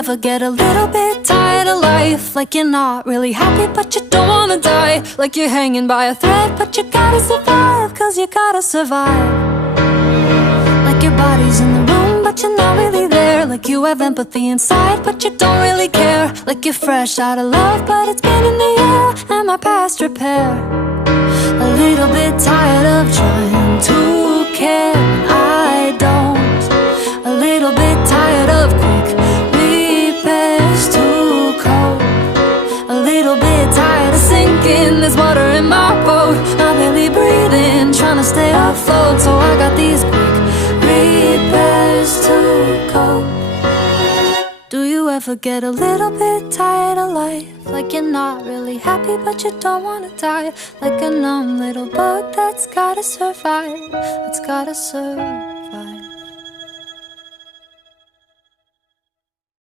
ever get a little bit tired of life? Like you're not really happy but you don't wanna die. Like you're hanging by a thread but you gotta survive, cause you gotta survive. Like your body's in the room but you're not really there. Like you have empathy inside but you don't really care. Like you're fresh out of love but it's been in the air and my past repair. A little bit tired of trying to care, I don't. A little bit tired of quick repairs to cope. A little bit tired of sinking, there's water in my boat. I'm barely breathing, trying to stay afloat. So I got these quick repairs to cope. Do you ever get a little bit tired of life? Like you're not really happy but you don't wanna die. Like a numb little bug that's gotta survive, that's gotta survive.